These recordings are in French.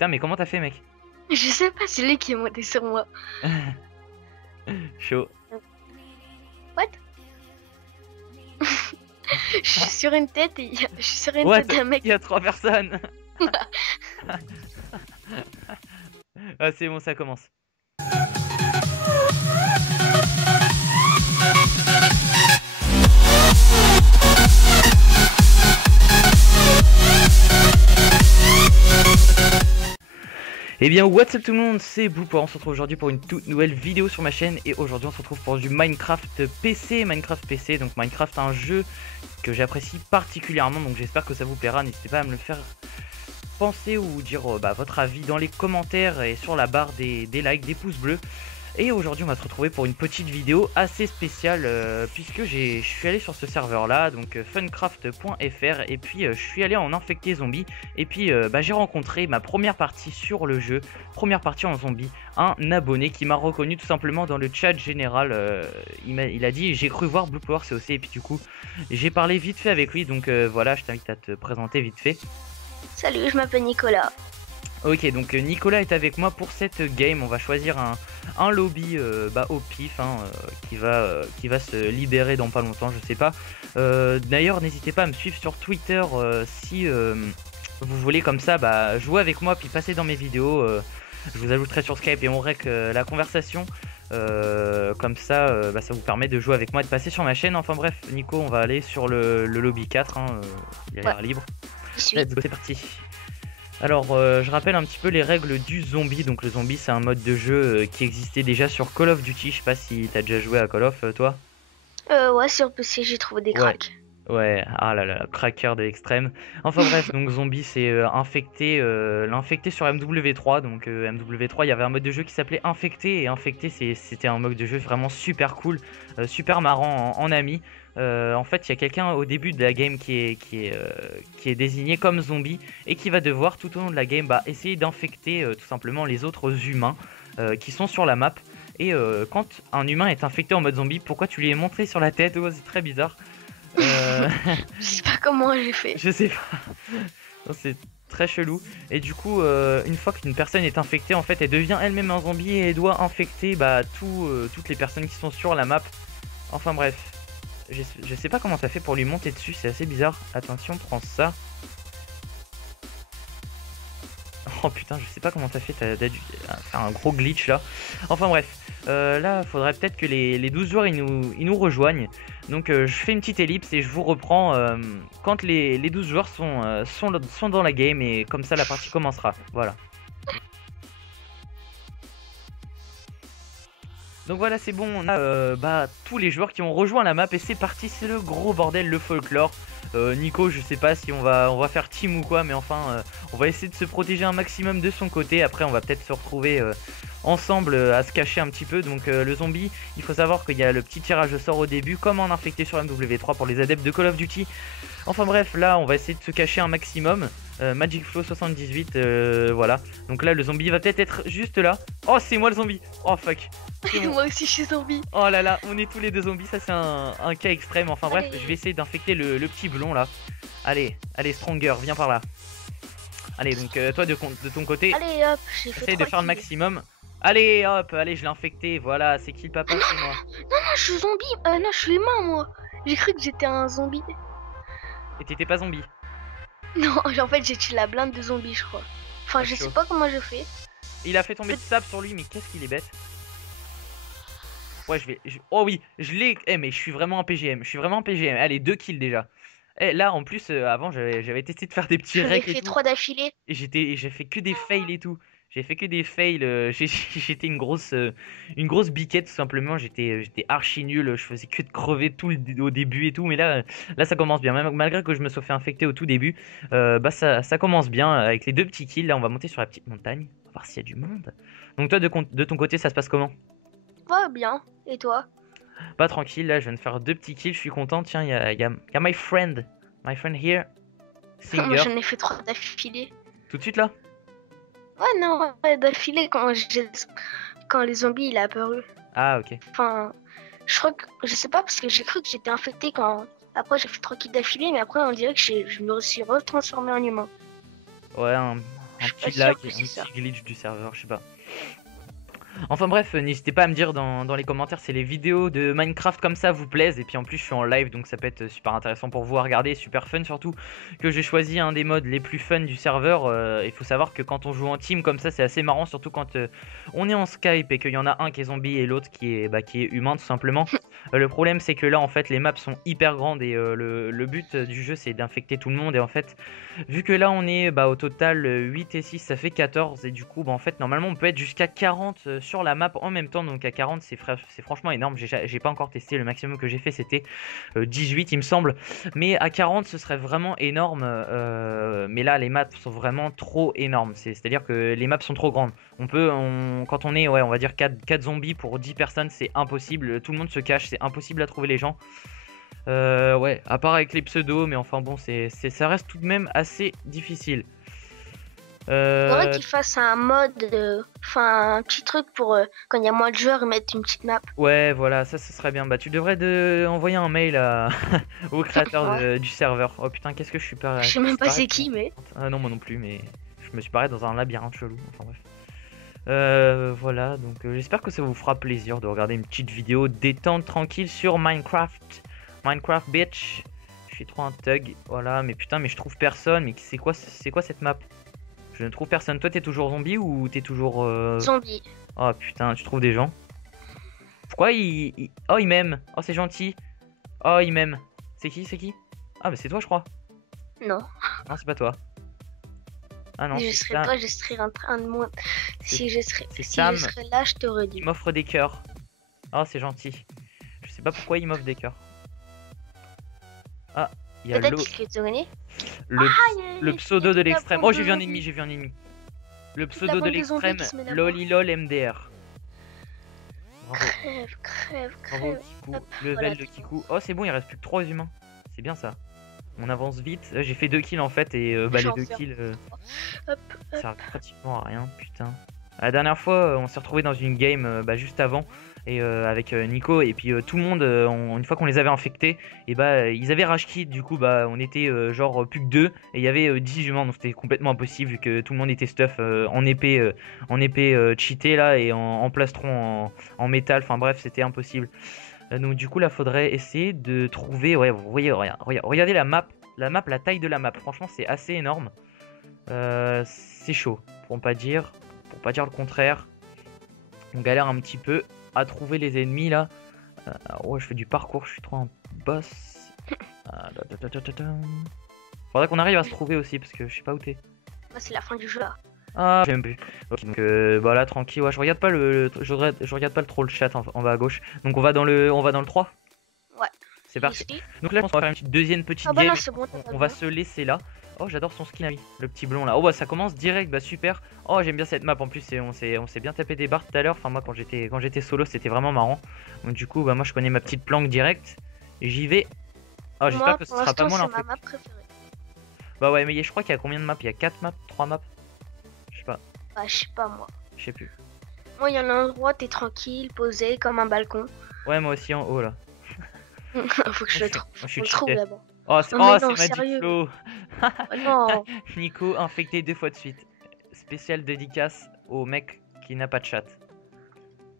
Putain, mais comment t'as fait, mec? Je sais pas, c'est lui qui est monté sur moi. Chaud. What? Je suis sur une tête et je suis sur une What? tête d'un mec. Il y a 3 personnes. Ah, c'est bon, ça commence. Eh bien, what's up tout le monde, c'est Blue. On se retrouve aujourd'hui pour une toute nouvelle vidéo sur ma chaîne. Et aujourd'hui on se retrouve pour du Minecraft PC. Donc Minecraft, un jeu que j'apprécie particulièrement. Donc j'espère que ça vous plaira. N'hésitez pas à me le faire penser ou dire votre avis dans les commentaires et sur la barre des likes, des pouces bleus. Et aujourd'hui on va se retrouver pour une petite vidéo assez spéciale puisque je suis allé sur ce serveur là, donc funcraft.fr, et puis je suis allé en infecté zombie, et puis j'ai rencontré ma première partie sur le jeu, première partie en zombie, un abonné qui m'a reconnu tout simplement dans le chat général. Il a dit j'ai cru voir Blue Power COC, et puis du coup j'ai parlé vite fait avec lui, donc voilà, je t'invite à te présenter vite fait. Salut, je m'appelle Nicolas. Ok, donc Nicolas est avec moi pour cette game. On va choisir un lobby au pif, qui va se libérer dans pas longtemps, je sais pas. D'ailleurs, n'hésitez pas à me suivre sur Twitter si vous voulez comme ça jouer avec moi puis passer dans mes vidéos. Je vous ajouterai sur Skype et on rec la conversation. Comme ça, ça vous permet de jouer avec moi et de passer sur ma chaîne. Enfin bref, Nico, on va aller sur le lobby 4, il a l'air libre. Let's go, c'est parti. Alors, je rappelle un petit peu les règles du zombie. Donc le zombie, c'est un mode de jeu qui existait déjà sur Call of Duty. Je sais pas si t'as déjà joué à Call of, toi. Ouais, sur PC, j'ai trouvé des cracks. Ouais, ah là là, cracker de l'extrême. Enfin bref, donc zombie, c'est infecté, l'infecté sur MW3. Donc MW3, il y avait un mode de jeu qui s'appelait infecté, et infecté, c'était un mode de jeu vraiment super cool, super marrant en ami. En fait, il y a quelqu'un au début de la game qui est désigné comme zombie et qui va devoir tout au long de la game essayer d'infecter tout simplement les autres humains qui sont sur la map. Et quand un humain est infecté en mode zombie, pourquoi tu lui es montré sur la tête? Oh, c'est très bizarre. Je sais pas comment j'ai fait. Je sais pas. C'est très chelou. Et du coup, une fois qu'une personne est infectée, en fait, elle devient elle-même un zombie et elle doit infecter toutes les personnes qui sont sur la map. Enfin bref. Je sais pas comment t'as fait pour lui monter dessus, c'est assez bizarre. Attention, prends ça. Oh putain, je sais pas comment t'as fait, t'as dû faire un gros glitch là. Enfin bref, là faudrait peut-être que les 12 joueurs ils nous rejoignent. Donc je fais une petite ellipse et je vous reprends quand les 12 joueurs sont dans la game, et comme ça la partie commencera. Voilà. Donc voilà, c'est bon, on a tous les joueurs qui ont rejoint la map et c'est parti, c'est le gros bordel, le folklore. Nico, je sais pas si on va faire team ou quoi, mais enfin on va essayer de se protéger un maximum de son côté. Après on va peut-être se retrouver ensemble à se cacher un petit peu. Donc le zombie, il faut savoir qu'il y a le petit tirage au sort au début, comme en infecté sur MW3 pour les adeptes de Call of Duty. Enfin bref, là on va essayer de se cacher un maximum. Magic Flow 78, voilà. Donc là le zombie va peut-être être juste là. Oh, c'est moi le zombie. Oh fuck. Bon. Moi aussi je suis zombie. Oh là là, on est tous les deux zombies, ça c'est un cas extrême. Enfin bref, Allez. je vais essayer d'infecter le petit blond là. Allez, Stronger, viens par là. Allez, donc toi de ton côté, Allez hop, j'ai fait essaye de faire le maximum. Allez hop, allez, je l'ai infecté, voilà, c'est qui le papa, c'est moi. Non, je suis zombie. Non, je suis humain moi. J'ai cru que j'étais un zombie. Et t'étais pas zombie. Non, en fait j'ai tué la blinde de zombies, je crois. Enfin, je sais pas comment je fais. Il a fait tomber du sable sur lui, mais qu'est-ce qu'il est bête. Ouais, oh oui, je l'ai. Mais je suis vraiment un PGM. Allez, 2 kills déjà. Là, en plus, avant, j'avais testé de faire des petits J'en ai recs et fait tout. 3 d'affilée. Et j'ai fait que des fails et tout. J'ai fait que des fails. J'étais une grosse biquette tout simplement. J'étais archi nul. Je faisais que de crever au début et tout. Mais là, ça commence bien. Même malgré que je me sois fait infecter au tout début, ça commence bien avec les 2 petits kills. Là, on va monter sur la petite montagne. On va voir s'il y a du monde. Donc toi, de ton côté, ça se passe comment? Va bien. Et toi? Pas tranquille, là je viens de faire 2 petits kills, je suis content. Tiens, il y a my friend here, Moi Singer. j'en ai fait 3 d'affilée. Tout de suite là? Ouais, non, ouais, d'affilée quand les zombies il a apparu. Ah ok. Enfin, je crois que je sais pas parce que j'ai cru que j'étais infecté quand après j'ai fait 3 kills d'affilée, mais après on dirait que je me suis retransformé en humain. Ouais, un suis pas petit lag, sûre que un c'est ça. petit glitch du serveur, je sais pas. Enfin bref, n'hésitez pas à me dire dans les commentaires si les vidéos de Minecraft comme ça vous plaisent. Et puis en plus je suis en live donc ça peut être super intéressant pour vous à regarder, super fun surtout que j'ai choisi un des modes les plus fun du serveur. Il faut savoir que quand on joue en team comme ça c'est assez marrant, surtout quand on est en Skype et qu'il y en a un qui est zombie et l'autre qui est humain tout simplement. Le problème c'est que là en fait les maps sont hyper grandes et le but du jeu c'est d'infecter tout le monde. Et en fait vu que là on est au total 8 et 6 ça fait 14 et du coup en fait normalement on peut être jusqu'à 40 sur la map en même temps. Donc à 40 c'est franchement énorme. J'ai pas encore testé, le maximum que j'ai fait c'était 18 il me semble, mais à 40 ce serait vraiment énorme. Mais là les maps sont vraiment trop énormes, c'est à dire que les maps sont trop grandes. Quand on est on va dire 4 zombies pour 10 personnes c'est impossible, tout le monde se cache, c'est impossible à trouver les gens. Ouais, à part avec les pseudos, mais enfin bon, ça reste tout de même assez difficile. Faudrait qu'ils fassent un mode, enfin un petit truc pour quand il y a moins de joueurs, ils mettent une petite map. Ouais, voilà, ça ce serait bien. Bah, tu devrais envoyer un mail au créateur Ouais. du serveur. Oh putain, qu'est-ce que je suis pas. Je sais même pas pareil, c'est qui, mais. Ah non, moi non plus, mais je me suis barré dans un labyrinthe chelou. Enfin bref. Voilà, donc j'espère que ça vous fera plaisir de regarder une petite vidéo détente tranquille sur Minecraft. Minecraft bitch. Je suis trop un thug, voilà, mais putain, mais je trouve personne. Mais c'est quoi cette map? Je ne trouve personne. Toi, t'es toujours zombie ou t'es toujours. Zombie. Oh putain, tu trouves des gens? Pourquoi Oh, il m'aime. Oh, c'est gentil. Oh, il m'aime. C'est qui? Ah, bah c'est toi, je crois. Non. Non, c'est pas toi. Ah non, je c'est serais Sam. toi, je serais en train de moi. Si je C'est si Sam. je serais là, je t'aurais dit. Il m'offre des cœurs. Oh, c'est gentil. Je sais pas pourquoi il m'offre des cœurs. Ah, il y a Peut-être l'eau. qu'il te connaît. Le, le pseudo de toute la l'extrême. bande Oh, j'ai vu un de ennemi, zombies. j'ai vu un ennemi. Le Toute la pseudo de bande de zombies l'extrême, qui se met là-bas. lolilol MDR. Bravo, Crève, bravo Kikou. Hop, Level voilà, de c'est Kikou. Oh, c'est bon, il reste plus que 3 humains. C'est bien ça. On avance vite. J'ai fait 2 kills en fait et les J'en 2 fais kills Hop, ça sert pratiquement à rien, putain. La dernière fois, on s'est retrouvé dans une game juste avant et avec Nico et puis tout le monde, une fois qu'on les avait infectés, et ils avaient rage quit. Du coup, on était genre plus que 2 et il y avait 10 humains, donc c'était complètement impossible vu que tout le monde était stuff en épée cheatée là et en plastron en métal. Enfin bref, c'était impossible. Donc du coup là, faudrait essayer de trouver. Ouais, vous voyez, regardez la map, la taille de la map. Franchement, c'est assez énorme. C'est chaud, pour pas dire le contraire. On galère un petit peu à trouver les ennemis là. Ouais, je fais du parcours, je suis trop un boss. Faudrait qu'on arrive à se trouver aussi parce que je sais pas où t'es. c'est la fin du jeu là. Ah, j'ai même plus. Ok, donc là tranquille. Ouais, je regarde pas je regarde pas trop le chat en bas à gauche. Donc on va dans le 3. Ouais. C'est parti. Ici. Donc là, on va faire une deuxième petite Ah bah game. non, c'est bon. On va se laisser là. Oh, j'adore son skin, le petit blond là. Oh, bah ça commence direct, bah super. Oh, j'aime bien cette map en plus. On s'est bien tapé des barres tout à l'heure. Enfin, moi, quand j'étais solo, c'était vraiment marrant. Donc, du coup, moi, je connais ma petite planque directe. J'y vais. Oh, j'espère que ce sera pas moi c'est l'info. ma map préférée. Bah, ouais, mais je crois qu'il y a combien de maps? Il y a 4 maps, 3 maps. Je sais pas, Bah, je sais pas moi. je sais plus. Moi, il y en a un endroit, t'es tranquille, posé comme un balcon. Ouais, moi aussi en haut là. Faut que je le trouve. Moi, je suis On le trouve cheaté. là-bas. Oh, c'est Oh, mais non, Magic sérieux. Flow. Oh, non. Nico infecté 2 fois de suite. Spécial dédicace au mec qui n'a pas de chat.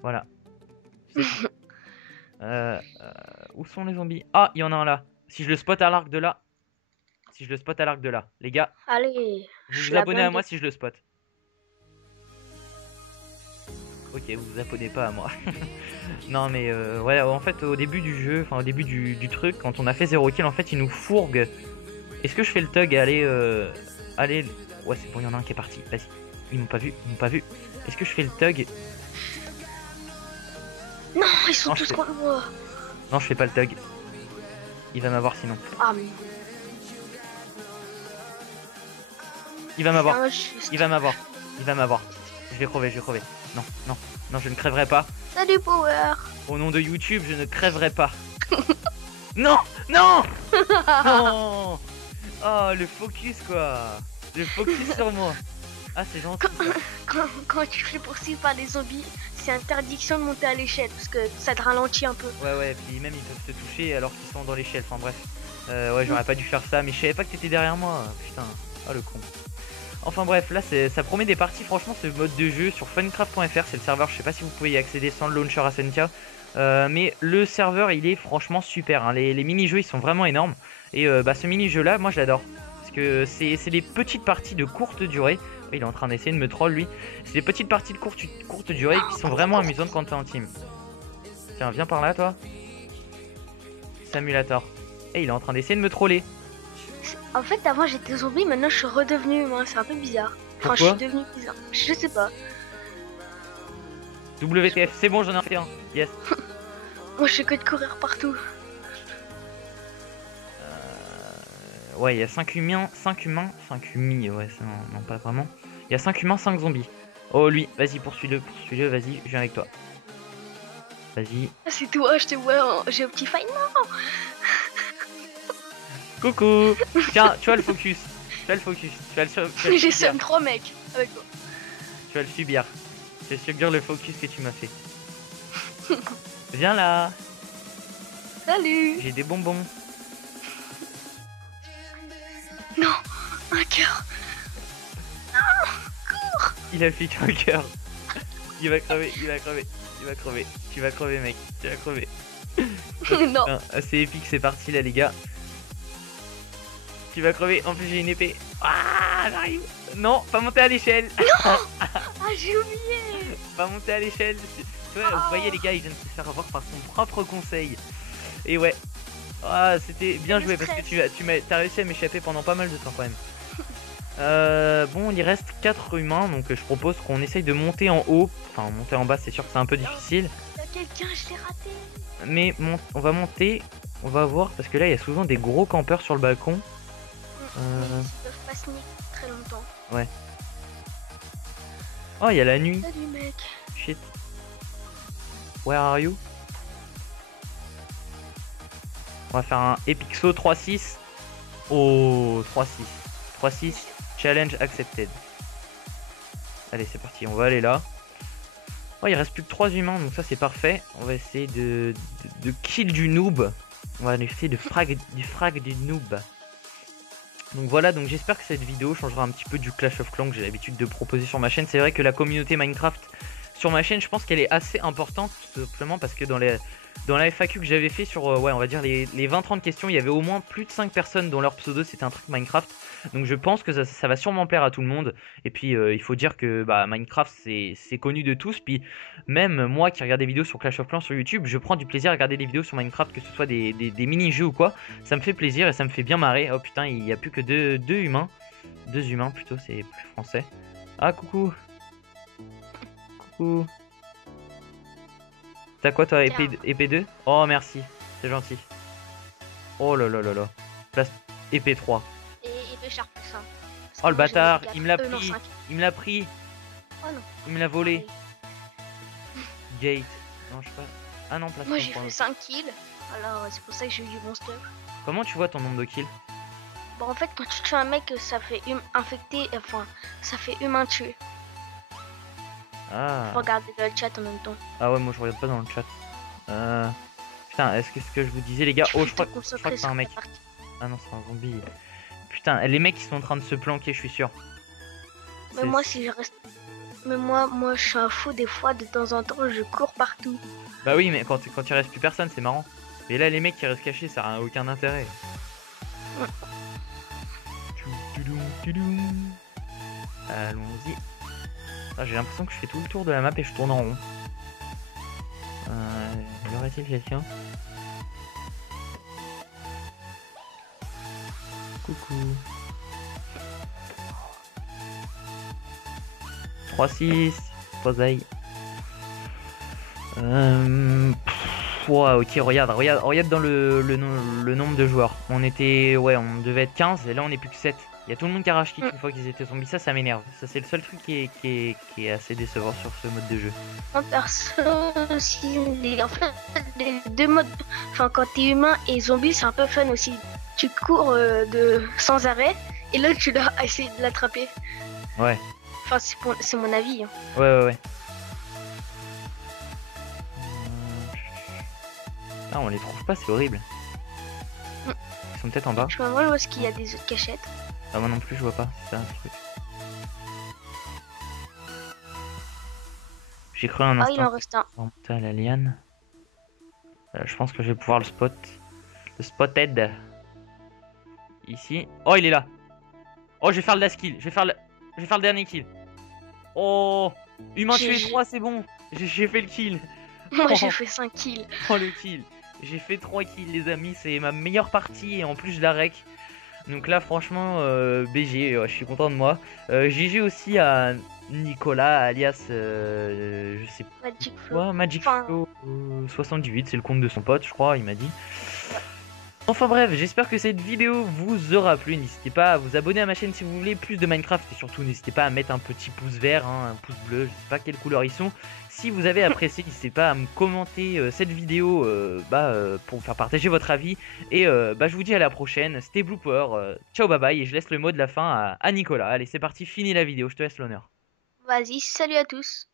Voilà. Où sont les zombies? Ah, il y en a un là. Si je le spot à l'arc de là. Les gars, Allez. vous je vous la abonnez à blinde. moi si je le spot. Ok, vous vous abonnez pas à moi. Non mais ouais, en fait au début du jeu, enfin au début du truc, quand on a fait 0 kill, en fait il nous fourgue. Est-ce que je fais le tug et aller ouais, c'est bon, il y en a un qui est parti. Vas-y. Ils m'ont pas vu. Est-ce que je fais le tug? Non, ils sont Non, tous je fais- contre moi. Non, je fais pas le tug. Il va m'avoir sinon. Ah, mais Il va m'avoir. c'est injuste. Il va m'avoir. Je vais crever. Non, je ne crèverai pas. Salut, Power. Au nom de YouTube, je ne crèverai pas. Non. Non. Oh, le focus quoi. Le focus sur moi. Ah, c'est gentil. Quand tu te fais poursuivre par des zombies, c'est interdiction de monter à l'échelle parce que ça te ralentit un peu. Ouais, puis même ils peuvent te toucher alors qu'ils sont dans l'échelle. Enfin bref. Ouais, j'aurais pas dû faire ça, mais je savais pas que t'étais derrière moi. Putain. Oh le con. Enfin bref, là ça promet des parties. Franchement, ce mode de jeu sur funcraft.fr, c'est le serveur. Je sais pas si vous pouvez y accéder sans le launcher Asentia. Mais le serveur, il est franchement super. Hein. Les mini-jeux, ils sont vraiment énormes. Et bah, ce mini-jeu là, moi je l'adore. Parce que c'est des petites parties de courte durée. Il est en train d'essayer de me troll lui. C'est des petites parties de courte durée qui sont vraiment amusantes quand t'es en team. Tiens, viens par là toi. Simulator. Et il est en train d'essayer de me troller. En fait, avant j'étais zombie, maintenant je suis redevenu humain. C'est un peu bizarre. Enfin, Pourquoi je suis devenu bizarre. Je sais pas. WTF, c'est bon, j'en ai fait un. Yes. Moi, je fais que de courir partout. Ouais, il y a 5 humains, 5 humains, 5 humis, ouais, ça, non, pas vraiment. Il y a 5 humains, 5 zombies. Oh, lui, vas-y, poursuis-le, vas-y, je viens avec toi. Vas-y. Ah, c'est toi, je te vois, j'ai un petit fight. Non. Coucou. Tiens, tu as le focus. Tu as le focus. Tu vas le J'ai subir. sum 3 mecs avec toi. Tu vas le subir. Je vais subir le focus que tu m'as fait. Viens là. Salut. J'ai des bonbons. Non, un cœur. Non, cours. Il a fait qu'un cœur. Il va crever, il va crever, il va crever. Tu vas crever, mec. Tu vas crever. Non. C'est épique, c'est parti là, les gars. Tu vas crever. En plus, j'ai une épée. Ah, j'arrive. Non, pas monter à l'échelle. Ah, j'ai oublié. Pas monter à l'échelle. Tu vois, vous voyez, les gars, il vient de se faire avoir par son propre conseil. Et ouais. Ah, c'était bien joué parce que t'as réussi à m'échapper pendant pas mal de temps quand même. Bon, il reste 4 humains, donc je propose qu'on essaye de monter en haut. Enfin, monter en bas, c'est sûr que c'est un peu difficile. Il y a quelqu'un, je l'ai raté. Mais on va monter, on va voir, parce que là, il y a souvent des gros campeurs sur le balcon. Ils peuvent pas sneak très longtemps. Ouais. Oh, il y a la nuit. Salut, mec. Shit. Where are you? On va faire un Epixo 3-6. Oh, 3-6. 3-6. Challenge accepted. Allez, c'est parti. On va aller là. Oh, il reste plus que 3 humains, donc ça c'est parfait. On va essayer de kill du noob. On va essayer de frag du noob. Donc voilà, donc j'espère que cette vidéo changera un petit peu du Clash of Clans que j'ai l'habitude de proposer sur ma chaîne. C'est vrai que la communauté Minecraft sur ma chaîne, je pense qu'elle est assez importante, tout simplement parce que dans la FAQ que j'avais fait sur, ouais, on va dire les 20-30 questions, il y avait au moins plus de 5 personnes dont leur pseudo c'était un truc Minecraft. Donc je pense que ça va sûrement plaire à tout le monde. Et puis il faut dire que bah, Minecraft c'est connu de tous. Puis même moi qui regarde des vidéos sur Clash of Clans sur YouTube, je prends du plaisir à regarder des vidéos sur Minecraft, que ce soit des mini-jeux ou quoi. Ça me fait plaisir et ça me fait bien marrer. Oh putain, il n'y a plus que deux humains. 2 humains plutôt, c'est plus français. Ah coucou. Coucou. T'as quoi toi, épée 2? Oh merci, c'est gentil. Oh là là là là. Place épée 3. Et épée sharp plus 1. Oh le bâtard, il me l'a pris. Il me l'a pris. Oh non. Il me l'a volé. Gate. Non, je sais pas. Ah non, place. Moi j'ai fait 5 kills. Alors c'est pour ça que j'ai eu du bon stuff. Comment tu vois ton nombre de kills? Bon en fait quand tu tues un mec ça fait infecté, enfin ça fait humain tué. Ah. Faut regarder le chat en même temps. Ah ouais, moi je regarde pas dans le chat. Putain, est-ce que ce que je vous disais les gars? Oh je crois que c'est un mec. Ah non, c'est un zombie. Putain, les mecs ils sont en train de se planquer, je suis sûr. Mais moi si je reste... Mais moi je suis un fou des fois, de temps en temps je cours partout. Bah oui, mais quand il reste plus personne, c'est marrant. Et là les mecs qui restent cachés, ça n'a aucun intérêt. Ouais. Allons-y. Ah, j'ai l'impression que je fais tout le tour de la map et je tourne en rond. Y aurait-il quelqu'un? Coucou. 3-6. Poseille. Ouais, ok, regarde dans le nombre de joueurs. On était, ouais, on devait être 15 et là on est plus que 7. Il y a tout le monde qui arrache kick une fois qu'ils étaient zombies, ça m'énerve. Ça c'est le seul truc qui est assez décevant sur ce mode de jeu. En perso aussi, en fait, les deux modes, enfin quand t'es humain et zombie c'est un peu fun aussi. Tu cours sans arrêt et là tu dois essayer de l'attraper. Ouais. Enfin c'est mon avis. Hein. Ouais. Ah, on les trouve pas, c'est horrible. Ils sont peut-être en bas. Je me demande où est-ce qu'il y a des autres cachettes. Ah, moi non plus, je vois pas. C'est ça, un truc. J'ai cru un Ah, il instant en que reste un. je monter à la liane. Je pense que je vais pouvoir le spot. Le spotted. Ici. Oh, il est là. Oh, je vais faire le last kill. Je vais faire le dernier kill. Oh, humain tué GG. 3, c'est bon. J'ai fait le kill. Moi, j'ai Oh, fait 5 kills. oh, le kill. J'ai fait 3 kills, les amis. C'est ma meilleure partie et en plus je la rec. Donc là, franchement, BG, je suis content de moi. GG aussi à Nicolas, alias, je sais Magic Flow. quoi, Magic Enfin, Flow 78, c'est le compte de son pote, je crois, il m'a dit. ouais. Enfin bref, j'espère que cette vidéo vous aura plu. N'hésitez pas à vous abonner à ma chaîne si vous voulez plus de Minecraft. Et surtout, n'hésitez pas à mettre un petit pouce vert, hein, un pouce bleu, je sais pas quelle couleur ils sont. Si vous avez apprécié, n'hésitez pas à me commenter cette vidéo pour me faire partager votre avis. Et je vous dis à la prochaine. C'était Blooper. Ciao, bye bye. Et je laisse le mot de la fin à Nicolas. Allez, c'est parti, finis la vidéo. Je te laisse l'honneur. Vas-y, salut à tous.